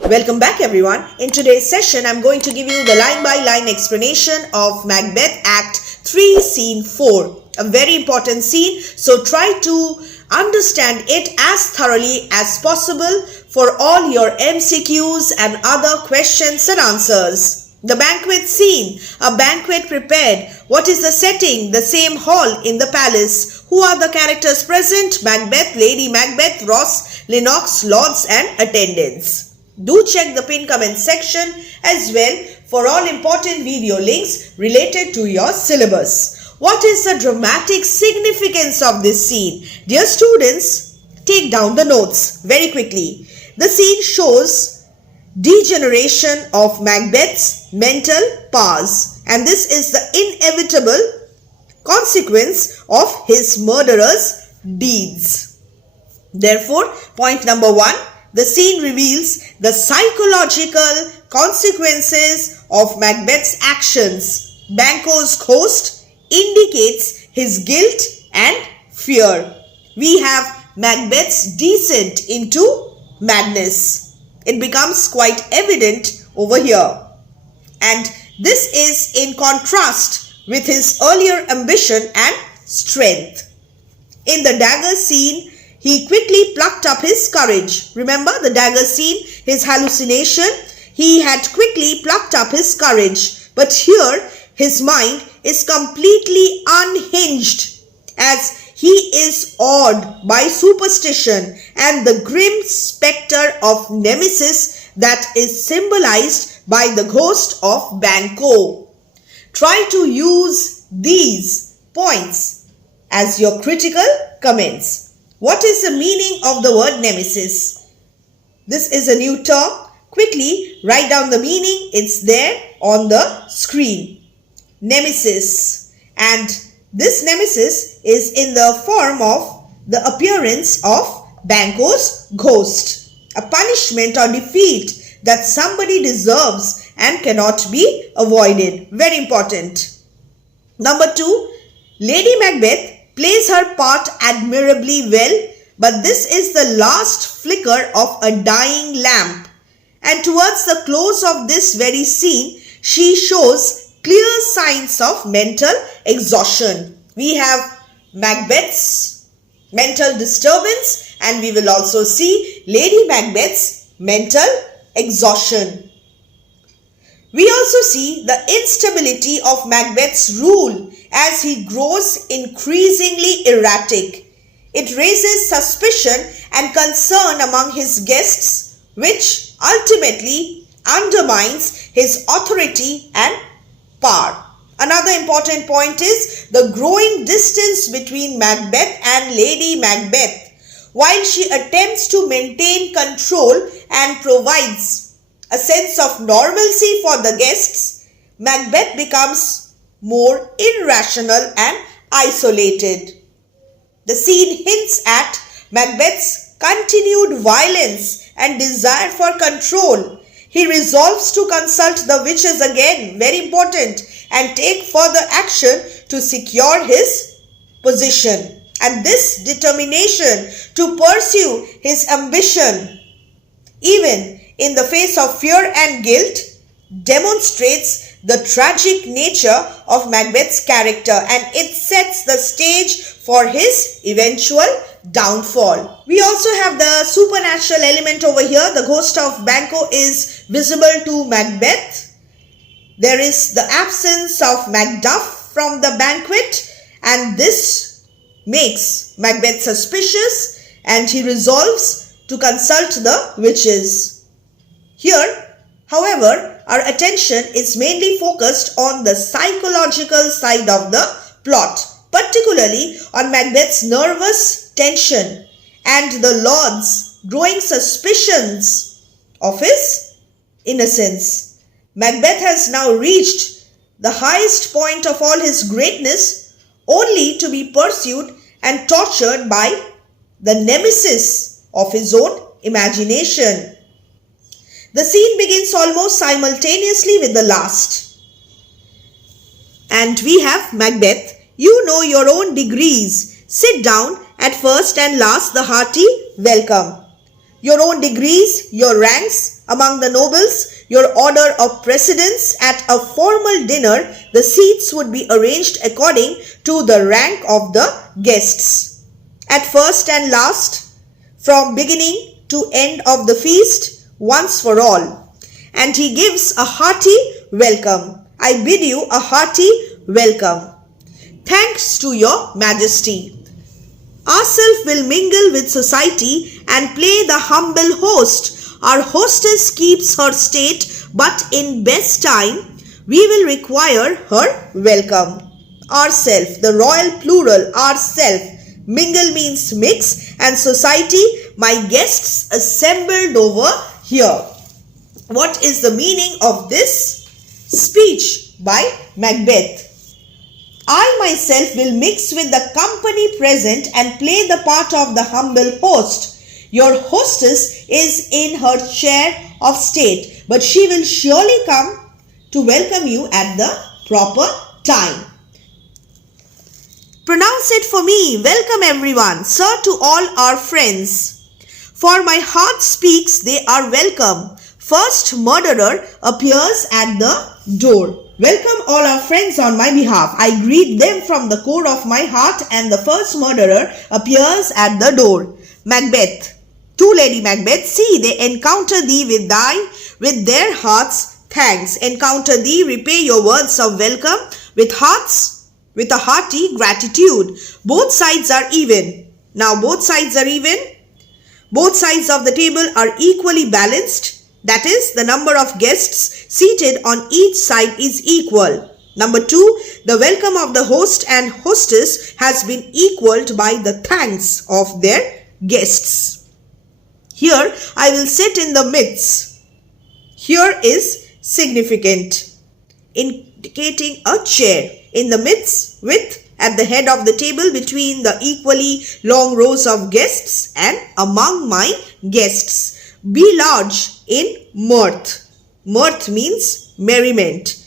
Welcome back everyone. In today's session, I'm going to give you the line-by-line explanation of Macbeth Act 3 Scene 4. A very important scene, so try to understand it as thoroughly as possible for all your MCQs and other questions and answers. The banquet scene. A banquet prepared. What is the setting? The same hall in the palace. Who are the characters present? Macbeth, Lady Macbeth, Ross, Lennox, lords and attendants. Do check the pinned comment section as well for all important video links related to your syllabus. What is the dramatic significance of this scene? Dear students, take down the notes very quickly. The scene shows degeneration of Macbeth's mental powers, and this is the inevitable consequence of his murderous deeds. Therefore, point number 1. The scene reveals the psychological consequences of Macbeth's actions. Banquo's ghost indicates his guilt and fear. We have Macbeth's descent into madness. It becomes quite evident over here. And this is in contrast with his earlier ambition and strength. In the dagger scene, he quickly plucked up his courage. Remember the dagger scene, his hallucination? He had quickly plucked up his courage. But here, his mind is completely unhinged as he is awed by superstition and the grim spectre of Nemesis that is symbolized by the ghost of Banquo. Try to use these points as your critical comments. What is the meaning of the word nemesis? This is a new term. Quickly write down the meaning. It's there on the screen. Nemesis. And this nemesis is in the form of the appearance of Banquo's ghost. A punishment or defeat that somebody deserves and cannot be avoided. Very important. Number 2. Lady Macbeth plays her part admirably well, but this is the last flicker of a dying lamp. And towards the close of this very scene, she shows clear signs of mental exhaustion. We have Macbeth's mental disturbance and we will also see Lady Macbeth's mental exhaustion. We also see the instability of Macbeth's rule as he grows increasingly erratic. It raises suspicion and concern among his guests, which ultimately undermines his authority and power. Another important point is the growing distance between Macbeth and Lady Macbeth. While she attempts to maintain control and provides a sense of normalcy for the guests, Macbeth becomes more irrational and isolated. The scene hints at Macbeth's continued violence and desire for control. He resolves to consult the witches again, very important, and take further action to secure his position. And this determination to pursue his ambition, even in the face of fear and guilt, demonstrates the tragic nature of Macbeth's character, and it sets the stage for his eventual downfall. We also have the supernatural element over here. The ghost of Banquo is visible to Macbeth. There is the absence of Macduff from the banquet, and this makes Macbeth suspicious and he resolves to consult the witches. Here, however, our attention is mainly focused on the psychological side of the plot, particularly on Macbeth's nervous tension and the lord's growing suspicions of his innocence. Macbeth has now reached the highest point of all his greatness, only to be pursued and tortured by the nemesis of his own imagination. The scene begins almost simultaneously with the last. And we have Macbeth. You know your own degrees. Sit down at first and last the hearty welcome. your own degrees, your ranks among the nobles, your order of precedence. At a formal dinner, the seats would be arranged according to the rank of the guests. At first and last, from beginning to end of the feast, once for all. And he gives a hearty welcome. I bid you a hearty welcome. Thanks to your majesty. Ourselves will mingle with society and play the humble host. Our hostess keeps her state, but in best time we will require her welcome. Ourself, the royal plural, ourself. Mingle means mix, and society, my guests assembled over here. What is the meaning of this speech by Macbeth? I myself will mix with the company present and play the part of the humble host. Your hostess is in her chair of state, but she will surely come to welcome you at the proper time. Pronounce it for me. Welcome everyone. Sir, to all our friends. For my heart speaks, they are welcome. First murderer appears at the door. Welcome all our friends on my behalf. I greet them from the core of my heart, and the first murderer appears at the door. Macbeth. To Lady Macbeth, see, they encounter thee with their hearts' thanks. Encounter thee, repay your words of welcome with a hearty gratitude. Both sides are even. Now both sides are even. Both sides of the table are equally balanced. That is, the number of guests seated on each side is equal. Number 2, the welcome of the host and hostess has been equaled by the thanks of their guests. Here, I will sit in the midst. Here is significant, indicating a chair in the midst with at the head of the table between the equally long rows of guests and among my guests. Be large in mirth. Mirth means merriment.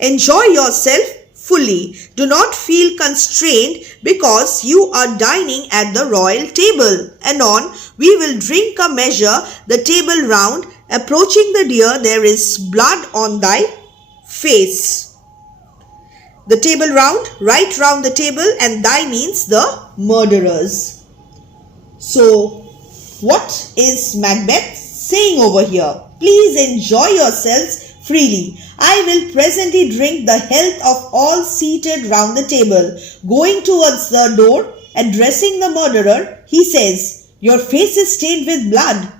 Enjoy yourself fully. Do not feel constrained because you are dining at the royal table. Anon, we will drink a measure, the table round. Approaching the deer, there is blood on thy face. The table round, right round the table, and thy means the murderers. So, what is Macbeth saying over here? Please enjoy yourselves freely. I will presently drink the health of all seated round the table. Going towards the door, addressing the murderer, he says, your face is stained with blood.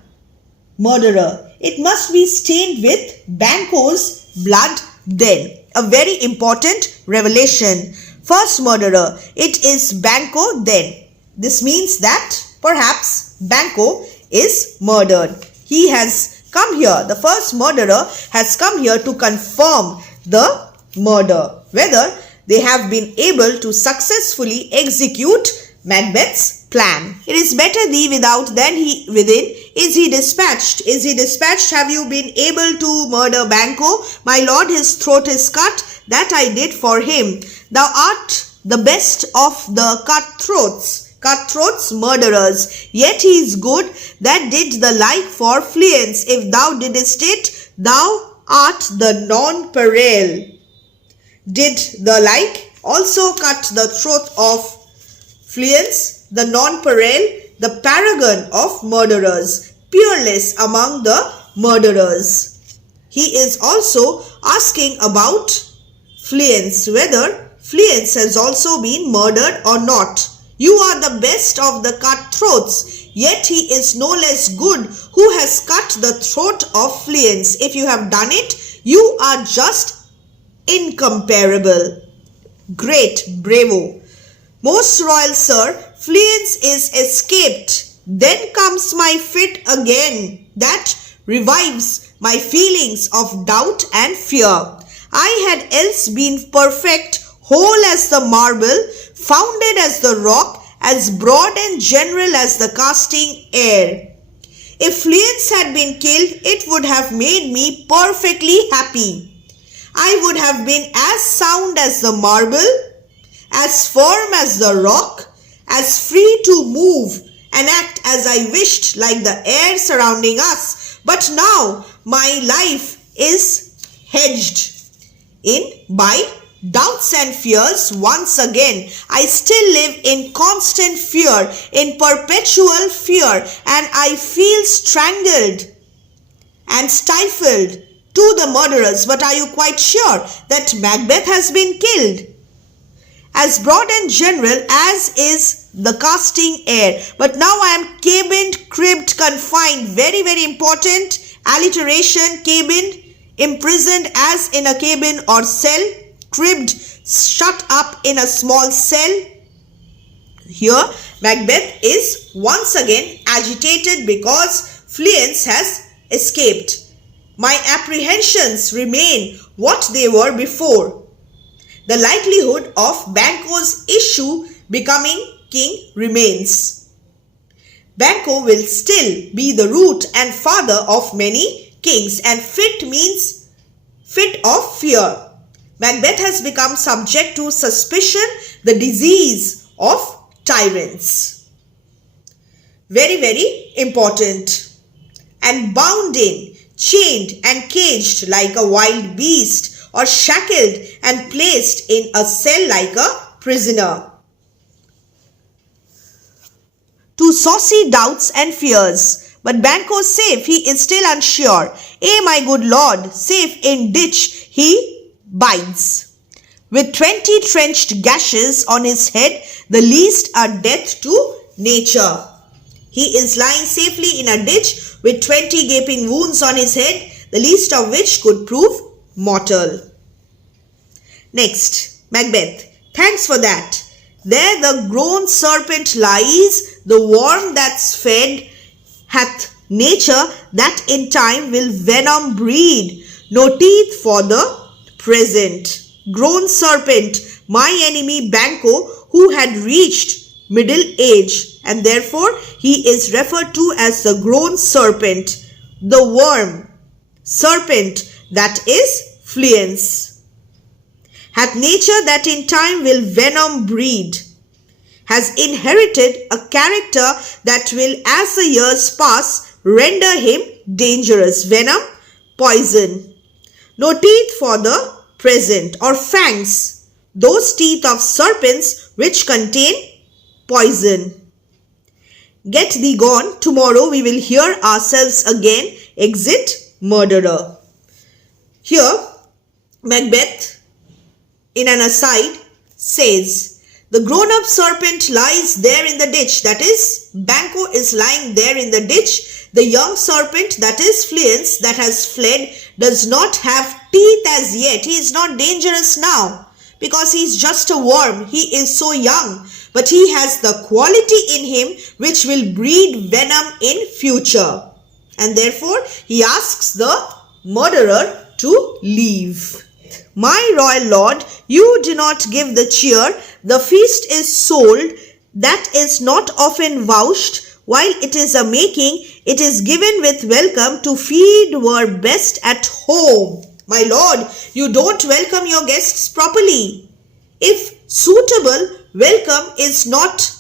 Murderer, it must be stained with Banquo's blood then. A very important revelation. First murderer, it is Banquo then. This means that perhaps Banquo is murdered. He has come here, the first murderer has come here to confirm the murder, whether they have been able to successfully execute Macbeth's plan. It is better thee without than he within. Is he dispatched? Is he dispatched? Have you been able to murder Banquo? My lord, his throat is cut. That I did for him. Thou art the best of the cutthroats, murderers. Yet he is good that did the like for fleance. If thou didst it, thou art the nonpareil. Did the like also cut the throat of fleance, the nonpareil, the paragon of murderers, peerless among the murderers. He is also asking about fleance, whether fleance has also been murdered or not. You are the best of the cutthroats, yet he is no less good who has cut the throat of fleance. If you have done it, you are just incomparable. Great, bravo. Most royal sir, fleance is escaped. Then comes my fit again, that revives my feelings of doubt and fear. I had else been perfect, whole as the marble, founded as the rock, as broad and general as the casting air. If fleance had been killed, it would have made me perfectly happy. I would have been as sound as the marble, as firm as the rock, as free to move and act as I wished like the air surrounding us. But now my life is hedged in by doubts and fears. Once again, I still live in constant fear, in perpetual fear, and I feel strangled and stifled to the murderers. But are you quite sure that Macbeth has been killed? As broad and general as is the casting air, but now I am cabined, cribbed, confined. Very, very important alliteration. Cabined, imprisoned as in a cabin or cell. Cribbed, shut up in a small cell. Here Macbeth is once again agitated because Fleance has escaped. My apprehensions remain what they were before. The likelihood of Banquo's issue becoming king remains. Banquo will still be the root and father of many kings, and fit means fit of fear. Macbeth has become subject to suspicion, the disease of tyrants. Very, very important. And bound in, chained and caged like a wild beast, or shackled and placed in a cell like a prisoner. To saucy doubts and fears. But Banquo safe, he is still unsure. My good lord, safe in ditch he bides. With 20 trenched gashes on his head, the least a death to nature. He is lying safely in a ditch with 20 gaping wounds on his head, the least of which could prove mortal. Next, Macbeth. Thanks for that. There the grown serpent lies, the worm that's fed hath nature that in time will venom breed. No teeth for the present. Grown serpent, my enemy Banquo, who had reached middle age, and therefore he is referred to as the grown serpent, the worm, serpent, that is Fleance, hath nature that in time will venom breed, has inherited a character that will, as the years pass, render him dangerous. Venom, poison. No teeth for the present, or fangs, those teeth of serpents which contain poison. Get thee gone, tomorrow we will hear ourselves again. Exit, murderer. Here, Macbeth, in an aside, says, the grown-up serpent lies there in the ditch, that is, Banquo is lying there in the ditch. The young serpent, that is Fleance, that has fled, does not have teeth as yet. He is not dangerous now because he is just a worm. He is so young, but he has the quality in him which will breed venom in future. And therefore, he asks the murderer to leave. My royal lord, you do not give the cheer. The feast is sold, that is not often vouched. While it is a making, it is given with welcome. To feed were best at home. My lord, you don't welcome your guests properly. If suitable welcome is not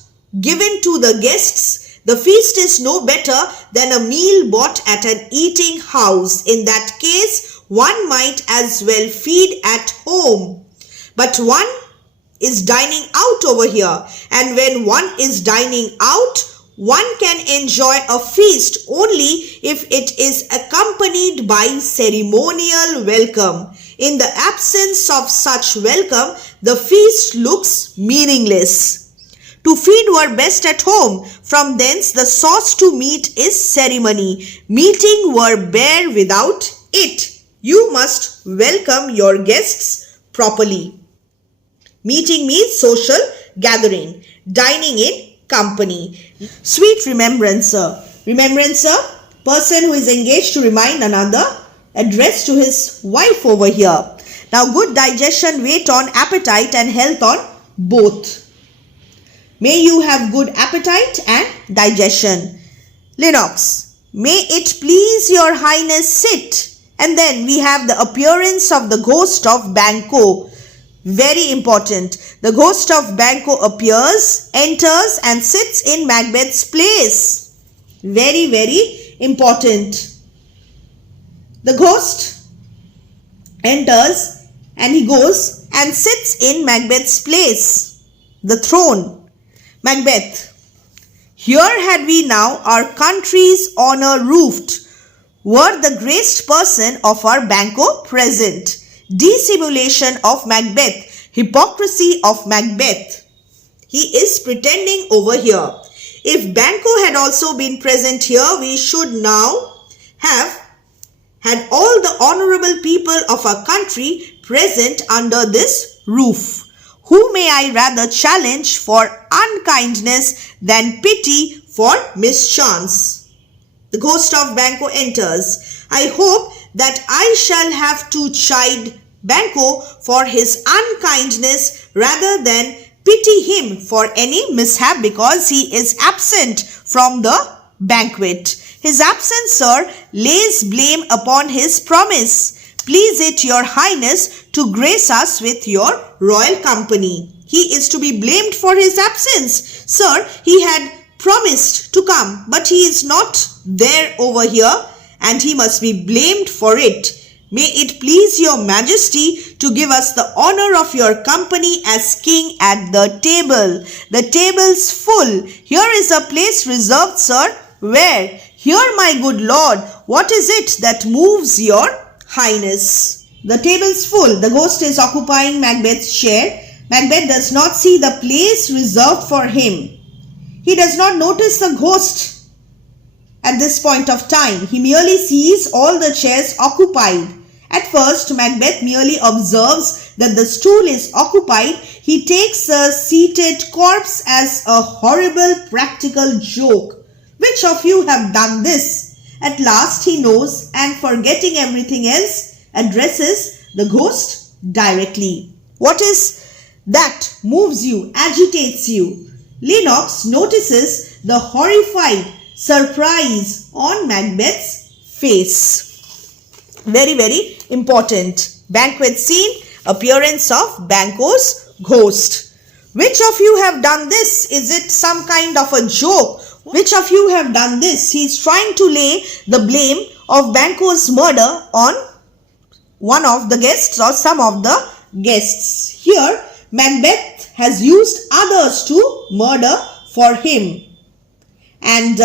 given to the guests, the feast is no better than a meal bought at an eating house. In that case, one might as well feed at home. But one is dining out over here, and when one is dining out, one can enjoy a feast only if it is accompanied by ceremonial welcome. In the absence of such welcome, the feast looks meaningless. To feed were best at home. From thence the sauce to meat is ceremony. Meeting were bare without it. You must welcome your guests properly. Meeting means social gathering. Dining in company. Sweet remembrancer. Remembrancer, person who is engaged to remind another, addressed to his wife over here. Now good digestion wait on appetite and health on both. May you have good appetite and digestion. Lennox, may it please your highness sit. And then we have the appearance of the ghost of Banquo. Very important. The ghost of Banquo appears, enters and sits in Macbeth's place. Very, very important. The ghost enters and he goes and sits in Macbeth's place, the throne. Macbeth. Here had we now our country's honour roofed, were the graced person of our Banquo present. Dissimulation of Macbeth, hypocrisy of Macbeth. He is pretending over here. If Banquo had also been present here, we should now have had all the honourable people of our country present under this roof. Who may I rather challenge for unkindness than pity for mischance? The ghost of Banquo enters. I hope that I shall have to chide Banquo for his unkindness rather than pity him for any mishap because he is absent from the banquet. His absence, sir, lays blame upon his promise. Please it your highness to grace us with your royal company. He is to be blamed for his absence. Sir, he had promised to come, but he is not there over here and he must be blamed for it. May it please your majesty to give us the honour of your company as king at the table. The table's full. Here is a place reserved, sir. Where? Here, my good lord. What is it that moves your highness? The table's full. The ghost is occupying Macbeth's chair. Macbeth does not see the place reserved for him. He does not notice the ghost at this point of time. He merely sees all the chairs occupied. At first, Macbeth merely observes that the stool is occupied. He takes the seated corpse as a horrible practical joke. Which of you have done this? At last he knows and forgetting everything else, addresses the ghost directly. What is that moves you, agitates you? Lennox notices the horrified surprise on Macbeth's face. Very, very important. Banquet scene, appearance of Banquo's ghost. Which of you have done this? Is it some kind of a joke? Which of you have done this? He is trying to lay the blame of Banquo's murder on one of the guests or some of the guests. Here, Macbeth has used others to murder for him. And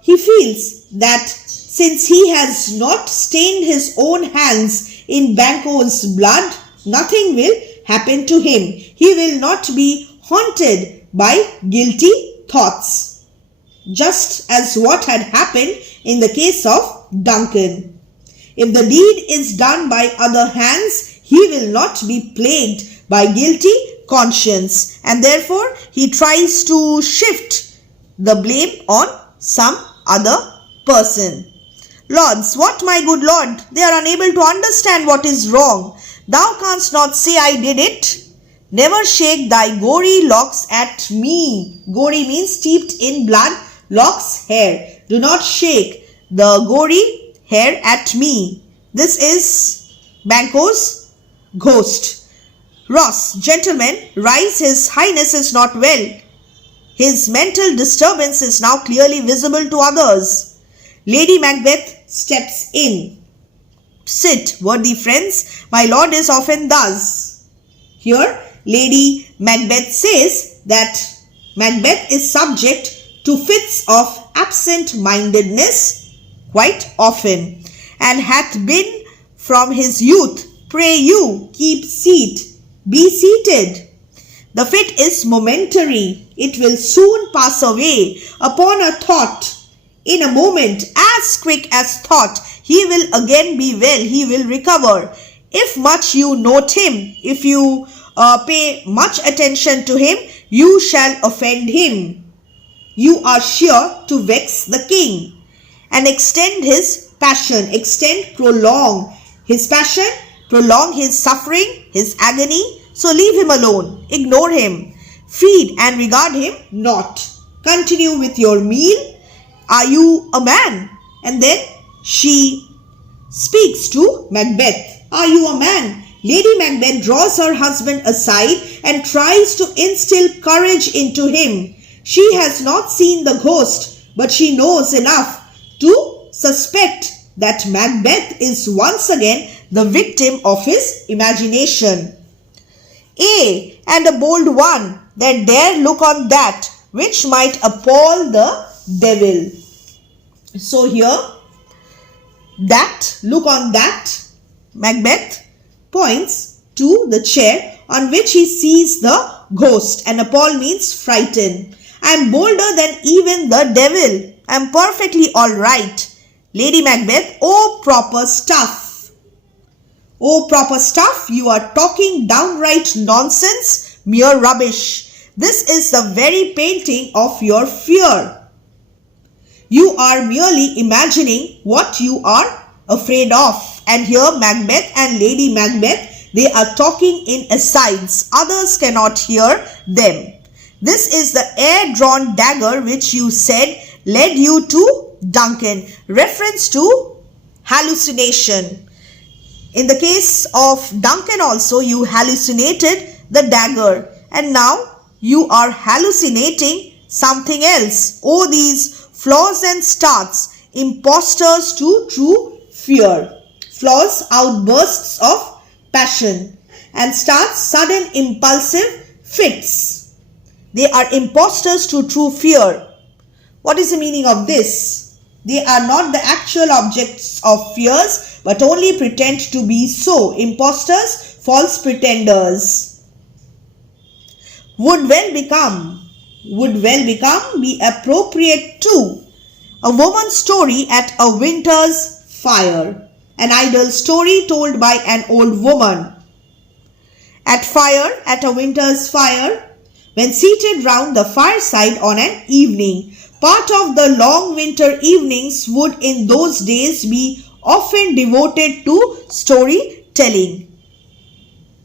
he feels that since he has not stained his own hands in Banquo's blood, nothing will happen to him. He will not be haunted by guilty thoughts. Just as what had happened in the case of Duncan. If the deed is done by other hands, he will not be plagued by guilty conscience, and therefore he tries to shift the blame on some other person. Lords, what, my good lord? They are unable to understand what is wrong. Thou canst not say I did it. Never shake thy gory locks at me. Gory means steeped in blood, locks, hair. Do not shake the gory hair at me. This is Banquo's ghost. Ross, gentlemen, rise, his highness is not well. His mental disturbance is now clearly visible to others. Lady Macbeth steps in. Sit, worthy friends, my lord is often thus. Here, Lady Macbeth says that Macbeth is subject to fits of absent-mindedness quite often, and hath been from his youth. Pray you, keep seat, be seated. The fit is momentary, it will soon pass away. Upon a thought, in a moment, as quick as thought, he will again be well, he will recover. If much you note him, if you pay much attention to him, you shall offend him. You are sure to vex the king and extend his passion, prolong his passion, prolong his suffering, his agony. So leave him alone, ignore him, feed and regard him not. Continue with your meal. Are you a man? And then she speaks to Macbeth. Are you a man? Lady Macbeth draws her husband aside and tries to instill courage into him. She has not seen the ghost, but she knows enough to suspect that Macbeth is once again the victim of his imagination. A, and a bold one that dare look on that which might appall the devil. So here, that, look on that, Macbeth points to the chair on which he sees the ghost, and appall means frighten. I am bolder than even the devil. I am perfectly all right. Lady Macbeth, oh proper stuff. Oh proper stuff, you are talking downright nonsense, mere rubbish. This is the very painting of your fear. You are merely imagining what you are afraid of. And here Macbeth and Lady Macbeth, they are talking in asides. Others cannot hear them. This is the air-drawn dagger which you said led you to Duncan. Reference to hallucination. In the case of Duncan also, you hallucinated the dagger. And now you are hallucinating something else. Oh, these flaws and starts, impostors to true fear. Flaws, outbursts of passion, and starts, sudden impulsive fits. They are impostors to true fear. What is the meaning of this? They are not the actual objects of fears, but only pretend to be so. Impostors, false pretenders. Would well become, be appropriate to. A woman's story at a winter's fire. An idle story told by an old woman. At a winter's fire, when seated round the fireside on an evening. Part of the long winter evenings would in those days be often devoted to storytelling.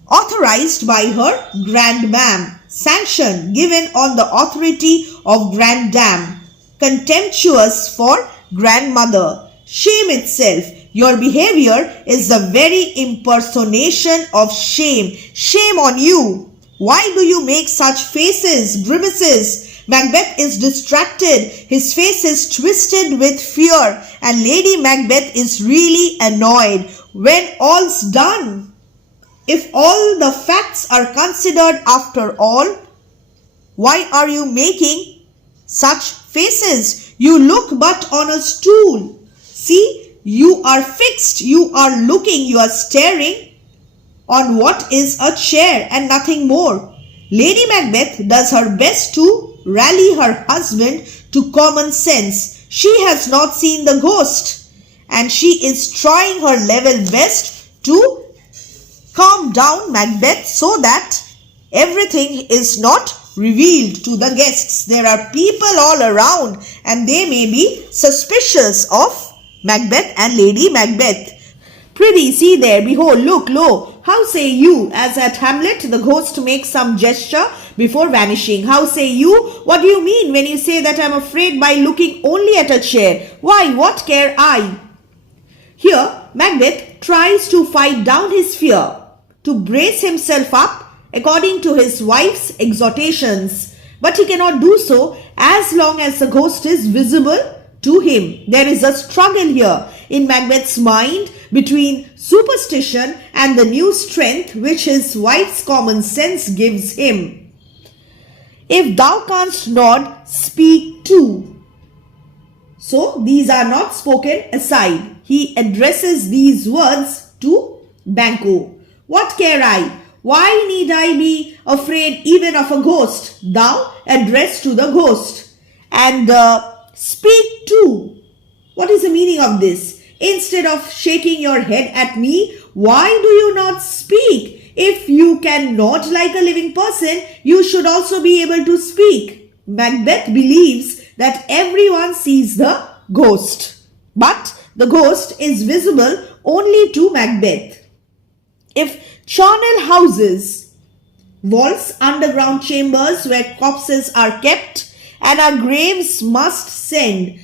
Authorized by her grandmam. Sanction given on the authority of grandam. Contemptuous for grandmother. Shame itself. Your behavior is the very impersonation of shame. Shame on you. Why do you make such faces, grimaces? Macbeth is distracted. His face is twisted with fear, and Lady Macbeth is really annoyed. When all's done, if all the facts are considered after all, why are you making such faces? You look but on a stool. See, you are fixed, you are looking, you are staring on what is a chair and nothing more. Lady Macbeth does her best to rally her husband to common sense. She has not seen the ghost, and she is trying her level best to calm down Macbeth so that everything is not revealed to the guests. There are people all around, and they may be suspicious of Macbeth and Lady Macbeth. Prithee, see there, behold, look, lo, how say you? As at Hamlet, the ghost makes some gesture before vanishing. How say you? What do you mean when you say that I am afraid by looking only at a chair? Why, what care I? Here, Macbeth tries to fight down his fear, to brace himself up according to his wife's exhortations. But he cannot do so as long as the ghost is visible to him. There is a struggle here in Macbeth's mind between superstition and the new strength which his wife's common sense gives him. If thou canst not speak too. So these are not spoken aside. He addresses these words to Banquo. What care I? Why need I be afraid even of a ghost? Thou address to the ghost. And speak too. What is the meaning of this? Instead of shaking your head at me, why do you not speak? If you cannot like a living person, you should also be able to speak. Macbeth believes that everyone sees the ghost, but the ghost is visible only to Macbeth. If charnel houses, vaults, underground chambers where corpses are kept, and our graves must send,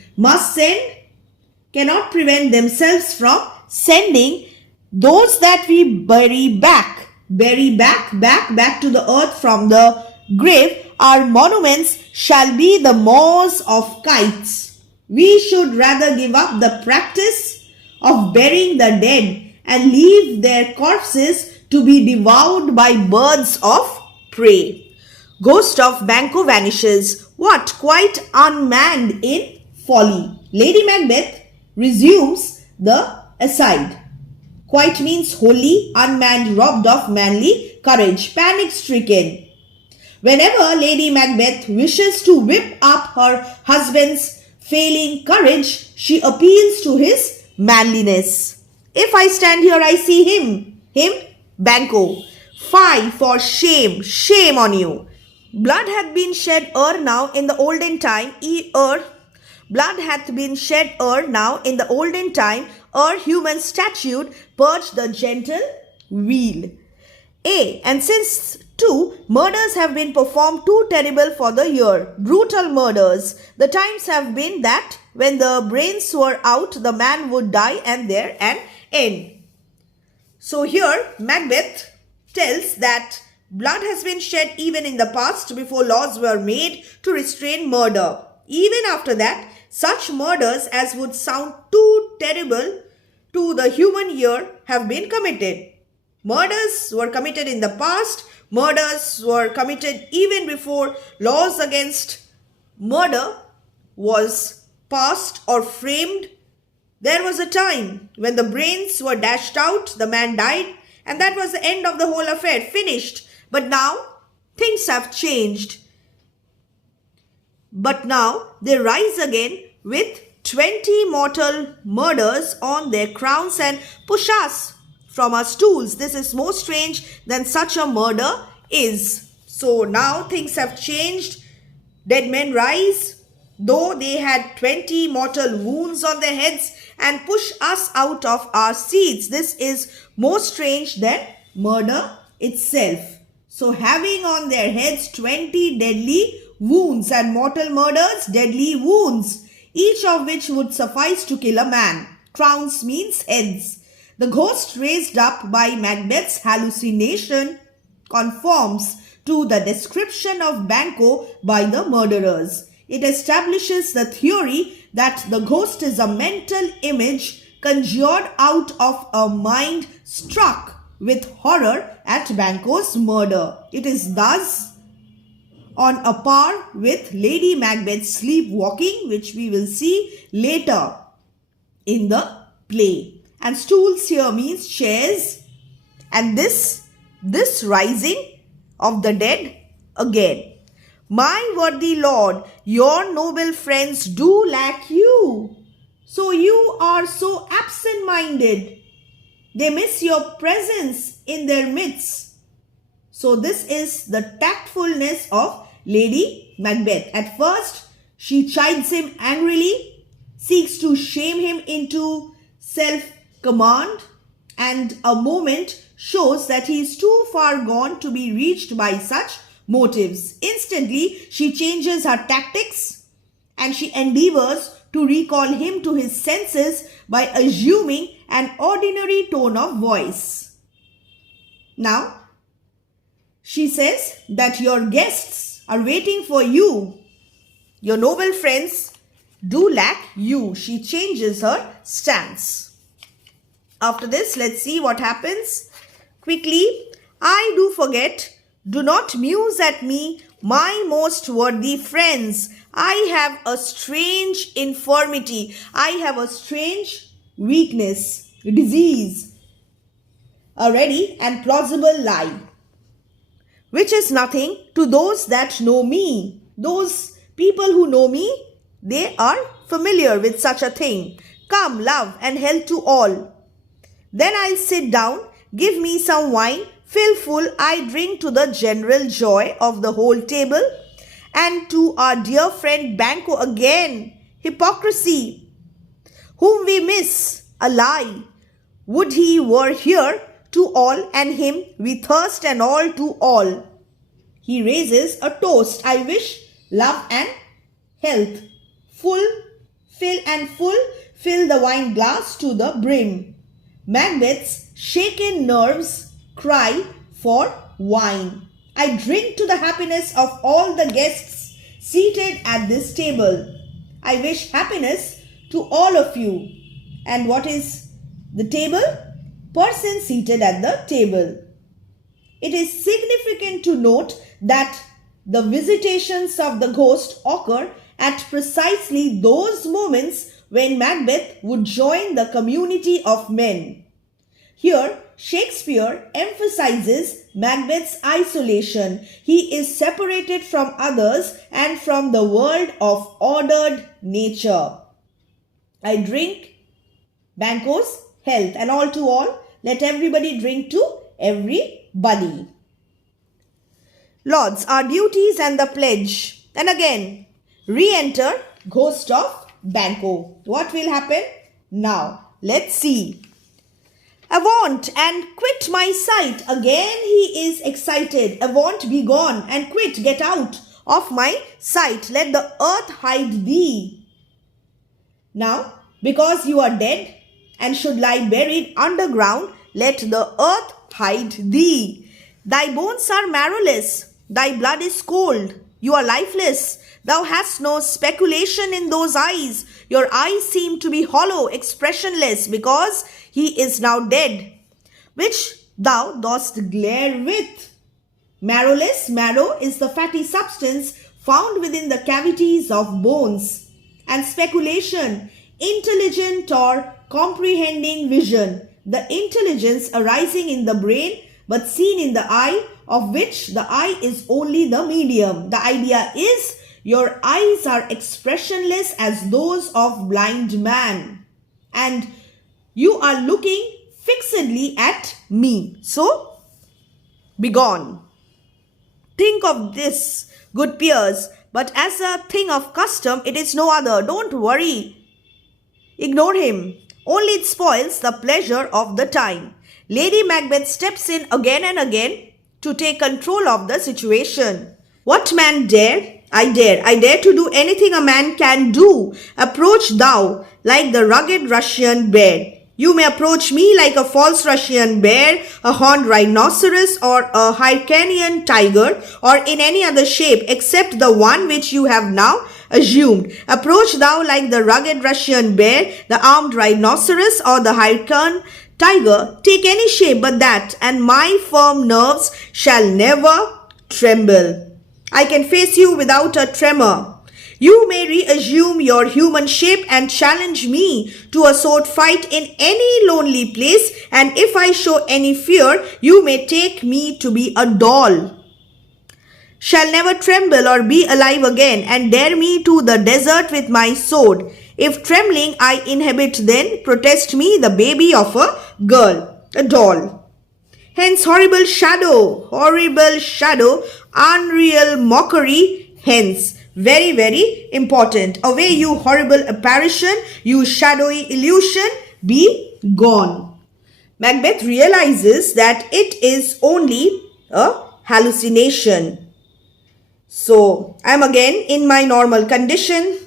cannot prevent themselves from sending Those that we bury back to the earth from the grave, our monuments shall be the maws of kites. We should rather give up the practice of burying the dead and leave their corpses to be devoured by birds of prey. Ghost of Banquo vanishes. What? Quite unmanned in folly. Lady Macbeth resumes the aside. Quite means wholly, unmanned, robbed of manly courage, panic stricken. Whenever Lady Macbeth wishes to whip up her husband's failing courage, she appeals to his manliness. If I stand here, I see him, Banquo. Fie for shame, shame on you. Blood hath been shed ere now in the olden time, blood hath been shed ere now in the olden time, ere human statute purged the gentle wheel. And since too murders have been performed too terrible for the year, brutal murders, the times have been that when the brains were out, the man would die and there an end. So here Macbeth tells that blood has been shed even in the past before laws were made to restrain murder. Even after that, such murders as would sound too terrible to the human ear have been committed. Murders were committed in the past. Murders were committed even before laws against murder was passed or framed. There was a time when the brains were dashed out, the man died, and that was the end of the whole affair, finished. But now things have changed. But now they rise again with 20 mortal murders on their crowns and push us from our stools. This is more strange than such a murder is. So now things have changed. Dead men rise, though they had 20 mortal wounds on their heads, and push us out of our seats. This is more strange than murder itself. So having on their heads 20 deadly wounds, and mortal murders, deadly wounds, each of which would suffice to kill a man. Crowns means heads. The ghost raised up by Macbeth's hallucination conforms to the description of Banquo by the murderers. It establishes the theory that the ghost is a mental image conjured out of a mind struck with horror at Banquo's murder. It is thus on a par with Lady Macbeth's sleepwalking, which we will see later in the play. And stools here means chairs, and this rising of the dead again. My worthy lord, your noble friends do lack you. So you are so absent-minded. They miss your presence in their midst. So this is the tactfulness of Lady Macbeth. At first, she chides him angrily, seeks to shame him into self-command, and a moment shows that he is too far gone to be reached by such motives. Instantly, she changes her tactics and she endeavors to recall him to his senses by assuming an ordinary tone of voice. Now, she says that your guests are waiting for you. Your noble friends do lack you. She changes her stance. After this, let's see what happens. Quickly, I do forget. Do not muse at me, my most worthy friends. I have a strange infirmity. I have a strange weakness, disease, a ready and plausible lie, which is nothing to those that know me. Those people who know me, they are familiar with such a thing. Come, love and health to all. Then I'll sit down, give me some wine, fill full, I drink to the general joy of the whole table, and to our dear friend Banquo again. Hypocrisy, whom we miss, a lie. Would he were here, to all, and him we thirst, and all to all. He raises a toast. I wish love and health. Full, fill and full, fill the wine glass to the brim. Macbeth's shaken nerves cry for wine. I drink to the happiness of all the guests seated at this table. I wish happiness to all of you. And what is the table? Person seated at the table. It is significant to note that the visitations of the ghost occur at precisely those moments when Macbeth would join the community of men. Here, Shakespeare emphasizes Macbeth's isolation. He is separated from others and from the world of ordered nature. I drink Banquo's health, and all to all, let everybody drink to everybody. Lords, our duties and the pledge. And again, re-enter Ghost of Banquo. What will happen? Now, let's see. Avaunt and quit my sight. Again he is excited. Avaunt, be gone, and quit, get out of my sight. Let the earth hide thee. Now, because you are dead and should lie buried underground, let the earth hide thee. Thy bones are marrowless, thy blood is cold, you are lifeless. Thou hast no speculation in those eyes. Your eyes seem to be hollow, expressionless, because he is now dead, which thou dost glare with. Marrowless, marrow is the fatty substance found within the cavities of bones. And speculation, intelligent or comprehending vision, the intelligence arising in the brain but seen in the eye, of which the eye is only the medium. The idea is your eyes are expressionless as those of blind man, and you are looking fixedly at me. So, begone. Think of this, good peers, but as a thing of custom, it is no other. Don't worry. Ignore him. Only it spoils the pleasure of the time. Lady Macbeth steps in again and again to take control of the situation. What man dare? I dare. I dare to do anything a man can do. Approach thou like the rugged Russian bear. You may approach me like a false Russian bear, a horned rhinoceros, or a Hyrcanian tiger, or in any other shape except the one which you have now assumed. Approach thou like the rugged Russian bear, the armed rhinoceros, or the Hyrcan tiger. Take any shape but that, and my firm nerves shall never tremble. I can face you without a tremor. You may reassume your human shape and challenge me to a sword fight in any lonely place, and if I show any fear, you may take me to be a doll. Shall never tremble or be alive again, and dare me to the desert with my sword. If trembling I inhabit, then protest me the baby of a girl, a doll. Hence horrible shadow, unreal mockery, hence. Very, very important. Away, you horrible apparition, you shadowy illusion, be gone. Macbeth realizes that it is only a hallucination. So, I am again in my normal condition.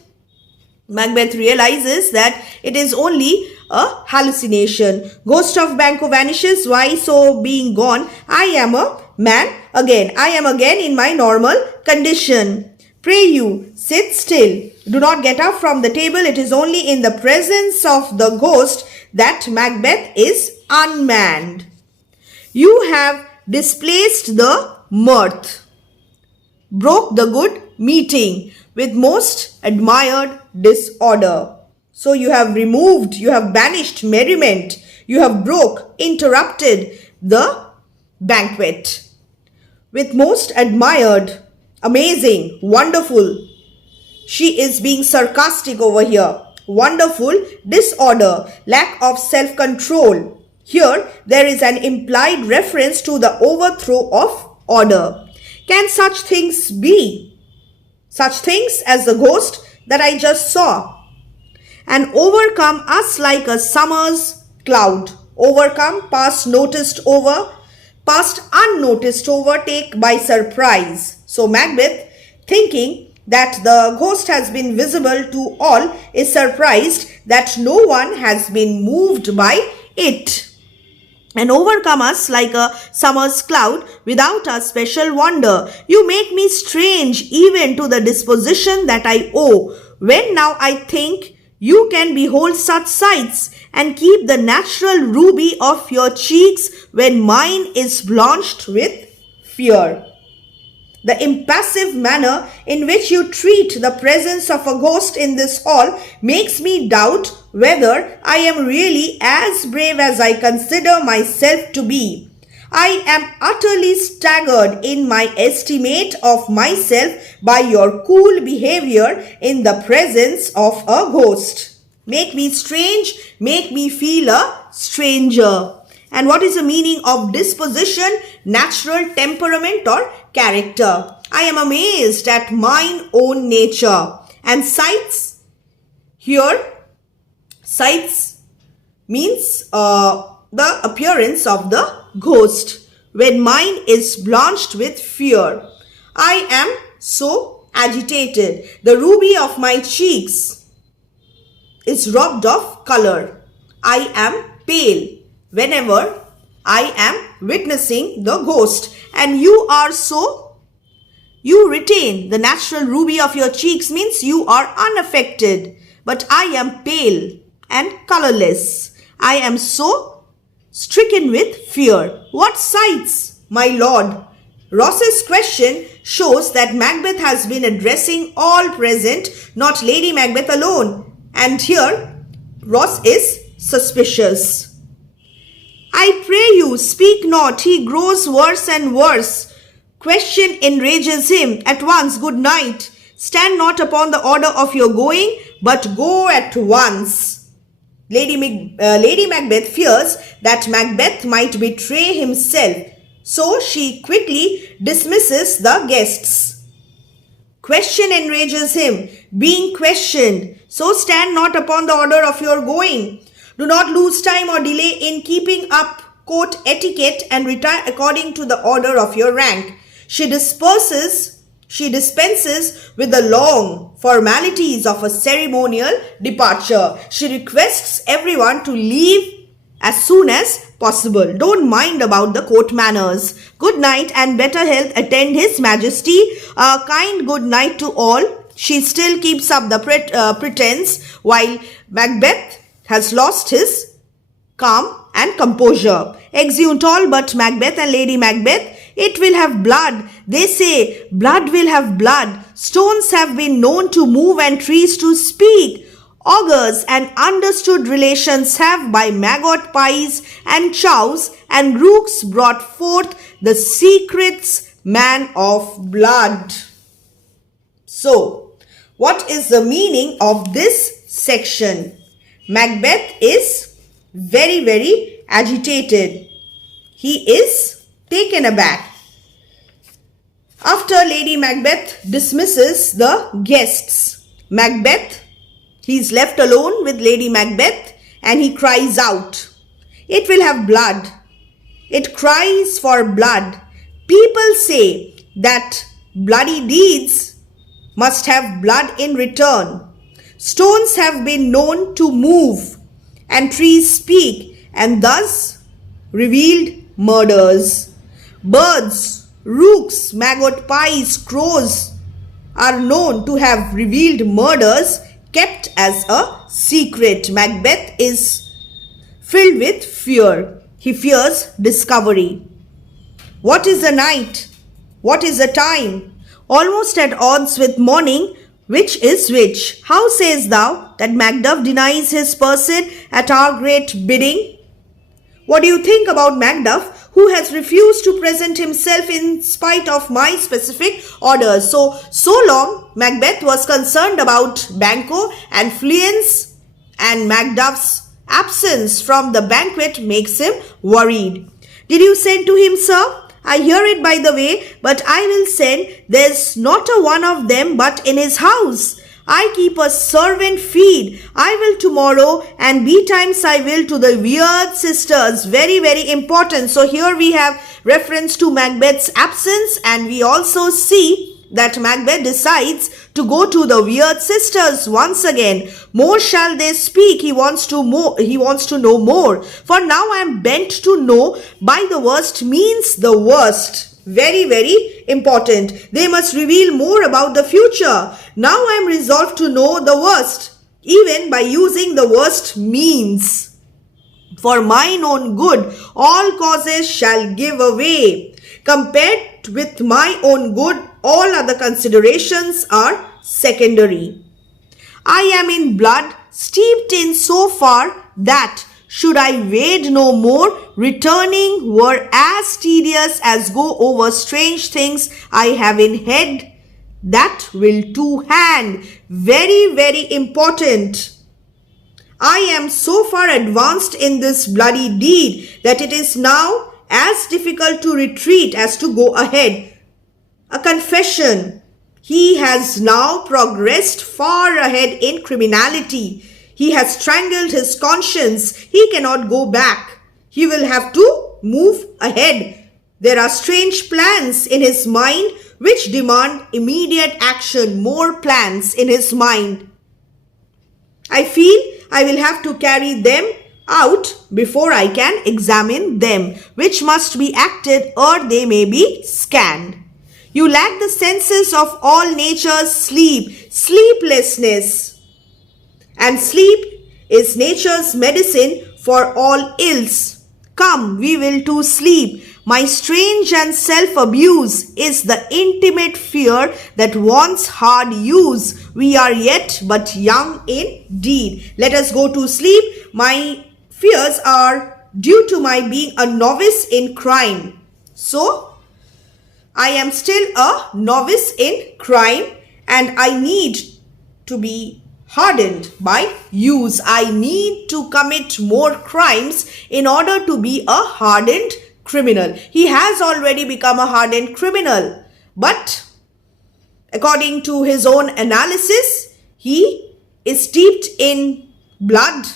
Macbeth realizes that it is only a hallucination. Ghost of Banquo vanishes. Why so being gone? I am a man again. I am again in my normal condition. Pray you, sit still. Do not get up from the table. It is only in the presence of the ghost that Macbeth is unmanned. You have displaced the mirth, broke the good meeting with most admired disorder. So you have removed, you have banished merriment. You have interrupted the banquet with most admired. Amazing, wonderful. She is being sarcastic over here. Wonderful disorder, lack of self-control. Here, there is an implied reference to the overthrow of order. Can such things be? Such things as the ghost that I just saw. And overcome us like a summer's cloud. Overcome, past noticed over, past unnoticed over, take by surprise. So Macbeth, thinking that the ghost has been visible to all, is surprised that no one has been moved by it. and overcome us like a summer's cloud without our special wonder. You make me strange even to the disposition that I owe. When now I think you can behold such sights and keep the natural ruby of your cheeks when mine is blanched with fear. The impassive manner in which you treat the presence of a ghost in this hall makes me doubt whether I am really as brave as I consider myself to be. I am utterly staggered in my estimate of myself by your cool behavior in the presence of a ghost. Make me strange, make me feel a stranger. And what is the meaning of disposition, natural temperament or character? I am amazed at mine own nature. And sights, here, sights means the appearance of the ghost. When mine is blanched with fear, I am so agitated. The ruby of my cheeks is robbed of color. I am pale whenever I am witnessing the ghost, and you are so, you retain the natural ruby of your cheeks means you are unaffected, but I am pale and colorless. I am so stricken with fear. What sights, my lord? Ross's question shows that Macbeth has been addressing all present, not Lady Macbeth alone, and here Ross is suspicious. I pray you, speak not, he grows worse and worse. Question enrages him. At once, good night. Stand not upon the order of your going, but go at once. Lady Macbeth fears that Macbeth might betray himself, so she quickly dismisses the guests. Question enrages him, being questioned, so stand not upon the order of your going. Do not lose time or delay in keeping up court etiquette and retire according to the order of your rank. She dispenses with the long formalities of a ceremonial departure. She requests everyone to leave as soon as possible. Don't mind about the court manners. Good night and better health attend His Majesty. A kind good night to all. She still keeps up the pretense while Macbeth has lost his calm and composure. Exeunt all but Macbeth and Lady Macbeth. It will have blood. They say blood will have blood. Stones have been known to move and trees to speak. Augurs and understood relations have by maggot pies and chows and rooks brought forth the secrets man of blood. So, what is the meaning of this section? Macbeth is very agitated. He is taken aback. After Lady Macbeth dismisses the guests, Macbeth, he is left alone with Lady Macbeth and he cries out, "It will have blood." It cries for blood. People say that bloody deeds must have blood in return. Stones have been known to move and trees speak and thus revealed murders. Birds, rooks, maggot pies, crows are known to have revealed murders kept as a secret. Macbeth is filled with fear. He fears discovery. What is the night? What is the time? Almost at odds with morning, which is which? How sayest thou that Macduff denies his person at our great bidding? What do you think about Macduff, who has refused to present himself in spite of my specific orders? So long Macbeth was concerned about Banquo and Fleance, and Macduff's absence from the banquet makes him worried. Did you send to him, sir? I hear it by the way, but I will send. There's not a one of them but in his house. I keep a servant feed. I will tomorrow and betimes I will to the weird sisters. Very important. So here we have reference to Macbeth's absence and we also see that Macbeth decides to go to the weird sisters once again. More shall they speak. He wants to know more. For now I am bent to know by the worst means the worst. Very, very important. They must reveal more about the future. Now I am resolved to know the worst, even by using the worst means. For mine own good, all causes shall give away. Compared with my own good, all other considerations are secondary. I am in blood, steeped in so far that, should I wade no more, returning were as tedious as go over strange things I have in head. That will to hand. Very, very important. I am so far advanced in this bloody deed that it is now as difficult to retreat as to go ahead. A confession. He has now progressed far ahead in criminality. He has strangled his conscience. He cannot go back. He will have to move ahead. There are strange plans in his mind which demand immediate action. More plans in his mind. I feel I will have to carry them out before I can examine them, which must be acted or they may be scanned. You lack the senses of all nature's sleep, sleeplessness. And sleep is nature's medicine for all ills. Come, we will to sleep. My strange and self-abuse is the intimate fear that wants hard use. We are yet but young indeed. Let us go to sleep. My fears are due to my being a novice in crime. So, I am still a novice in crime and I need to be hardened by use. I need to commit more crimes in order to be a hardened criminal. He has already become a hardened criminal, but according to his own analysis, he is steeped in blood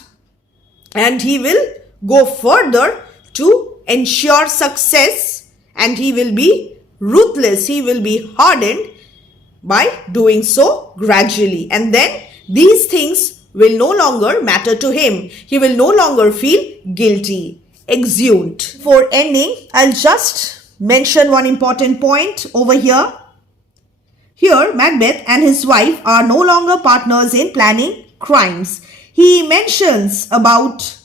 and he will go further to ensure success and he will be ruthless. He will be hardened by doing so gradually, and then these things will no longer matter to him. He will no longer feel guilty. Exeunt. For ending, I'll just mention one important point over here. Here, Macbeth and his wife are no longer partners in planning crimes. He mentions about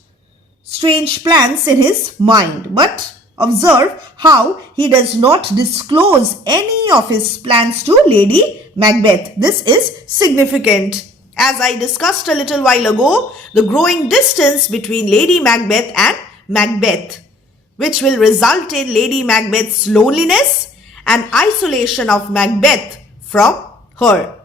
strange plans in his mind, but observe how he does not disclose any of his plans to Lady Macbeth. This is significant. As I discussed a little while ago, the growing distance between Lady Macbeth and Macbeth, which will result in Lady Macbeth's loneliness and isolation of Macbeth from her.